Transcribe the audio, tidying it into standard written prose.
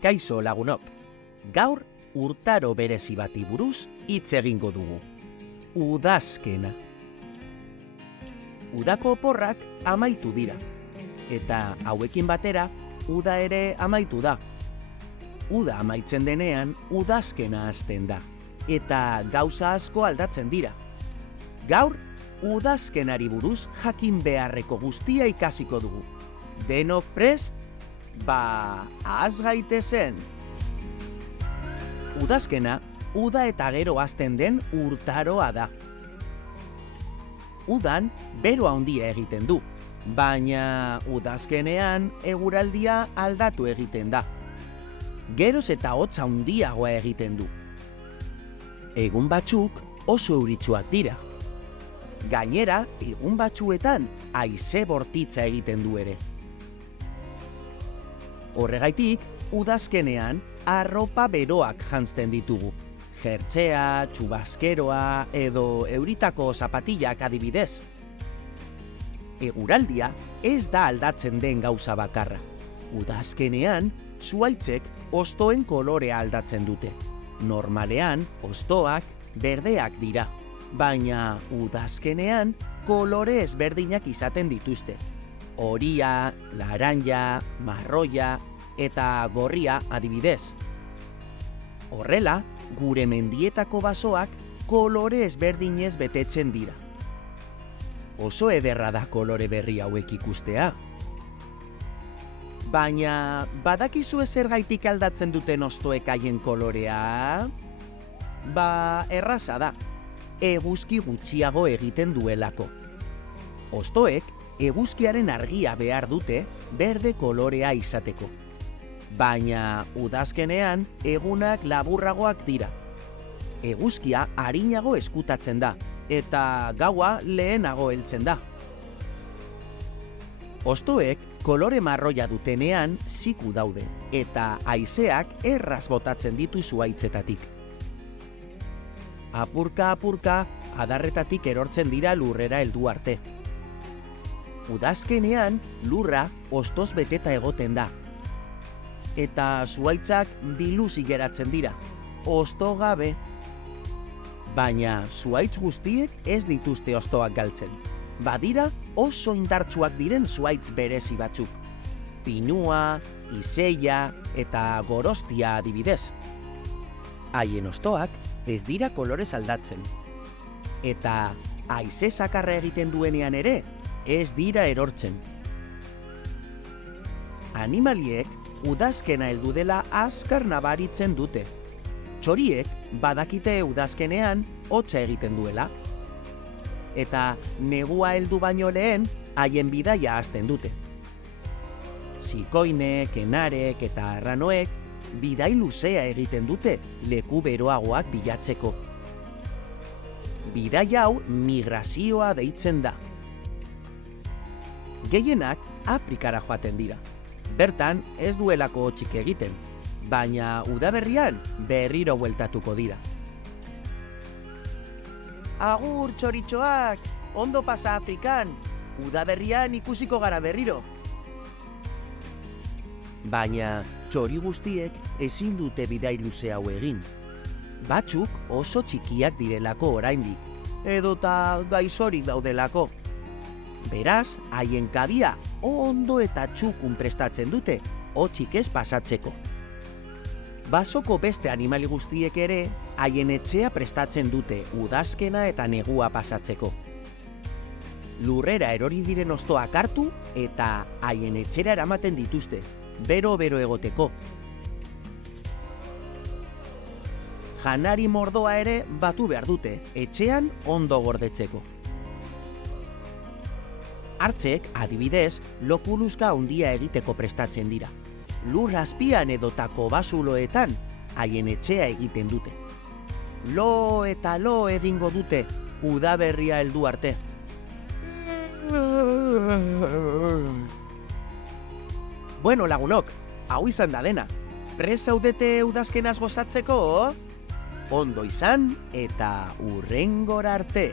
Kaixo lagunok, gaur urtaro berezi bati buruz hitz egingo dugu. Udazkena. Udako oporrak amaitu dira, eta hauekin batera, uda ere amaitu da. Uda amaitzen denean, udazkena hasten da, eta gauza asko aldatzen dira. Gaur, udazkenari buruz jakin beharreko guztia ikasiko dugu. Denok prest? Az gaitezen! Udazkena, uda eta gero hasten den urtaroa da. Udan, bero handia egiten du, baina udazkenean eguraldia aldatu egiten da. Geroz eta hotz handiagoa egiten du. Egun batzuk oso euritsuak dira. Gainera, egun batzuetan haize bortitza egiten du ere. Horregaitik, udazkenean arropa beroak janzten ditugu. Jertzea, txubaskeroa edo euritako zapatillak adibidez. Eguraldia ez da aldatzen den gauza bakarra. Udazkenean, zuhaitzek hostoen kolorea aldatzen dute. Normalean, hostoak berdeak dira, baina udazkenean kolore ezberdinak izaten dituzte. Horia, laranja, marroia eta gorria adibidez. Horrela, gure mendietako basoak kolore ezberdinez betetzen dira. Oso ederra da kolore berri hauek ikustea. Baina, badakizue zergaitik aldatzen duten hostoek haien kolorea? Erraza da. Eguzki gutxiago egiten duelako. Hostoek eguzkiaren argia behar dute berde kolorea izateko. Baina udazkenean egunak laburragoak dira. Eguzkia arinago eskutatzen da eta gaua lehenago heltzen da. Hostoek kolore marroia dutenean ziku daude eta haizeak erraz botatzen ditu zuhaitzetatik. Apurka, adarretatik erortzen dira lurrera heldu arte. Udazkenean lurra hostoz beteta egoten da. Eta zuhaitzak biluzik geratzen dira, hosto gabe. Baina zuhaitz guztiek ez dituzte hostoak galtzen. Badira oso indartsuak diren zuhaitz berezi batzuk. Pinua, izeia eta gorostia adibidez. Haien hostoak ez dira kolorez aldatzen. Eta haize zakarra egiten duenean ere, ez dira erortzen. Animaliek udazkena heldu dela azkar nabaritzen dute. Txoriek badakite udazkenean hotza egiten duela. Eta negua heldu baino lehen haien bidaia hasten dute. Zikoinek, enarek eta arranoek bidai luzea egiten dute leku beroagoak bilatzeko. Bidaia hau migrazioa deitzen da. Gehienak Afrikara joaten dira. Bertan ez duelako hotzik egiten, baina udaberrian berriro bueltatuko dira. Agur txoritxoak, ondo pasa Afrikan, udaberrian ikusiko gara berriro. Baina txori guztiek ezin dute bidai luze hau egin. Batzuk oso txikiak direlako oraindik, edota gaixorik daudelako. Beraz, haien kabia ondo eta txukun prestatzen dute, hotzik ez pasatzeko. Basoko beste animali guztiek ere, haien etxea prestatzen dute udazkena eta negua pasatzeko. Lurrera erori diren hostoak hartu eta haien etxera eramaten dituzte, bero-bero egoteko. Janari mordoa ere batu behar dute, etxean ondo gordetzeko. Hartzek, adibidez, lokuluzka handia egiteko prestatzen dira. Lur azpian edotako basuloetan haien etxea egiten dute. Lo eta lo egingo dute udaberria heldu arte. Bueno lagunok, hau izan da dena. Prest zaudete udazkenaz gozatzeko? Ondo izan eta hurrengora arte!